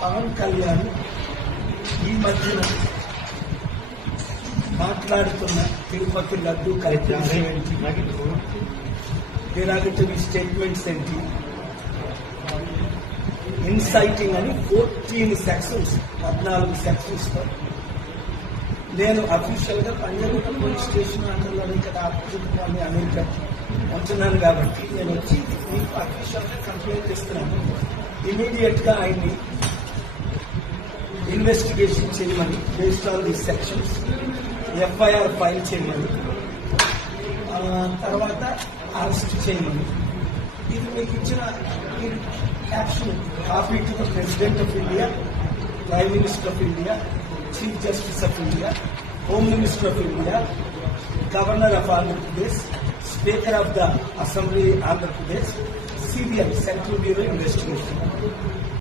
పవన్ కళ్యాణ్ ఈ మధ్యన మాట్లాడుతున్న తిరుపతి లడ్డు కార్యక్రమం ఏంటి, derogatory స్టేట్మెంట్స్ ఏంటి, ఇన్సైటింగ్ అని 14 సెక్షన్స్ 14 సెక్షన్స్ తో నేను అఫీషియల్ గా పంజాగుట్ట పోలీస్ స్టేషన్ అండర్లో ఇక్కడ ఆపుకుంటున్నాను అమెరికా ఉంటున్నాను కాబట్టి నేను వచ్చి మీకు అఫీషియల్ గా కంప్లైంట్ ఇస్తున్నాను. ఇమీడియట్ గా ఆయన్ని ఇన్వెస్టిగేషన్ చేయమని, based on the sections FIR file చేయమని, తర్వాత అరెస్ట్ చేయమని. ఇది మీకు ఇచ్చిన action copy to the president of India, prime minister of India, chief justice of India, home minister of India, governor of Andhra Pradesh, speaker of the assembly Andhra Pradesh, CBI central bureau investigation.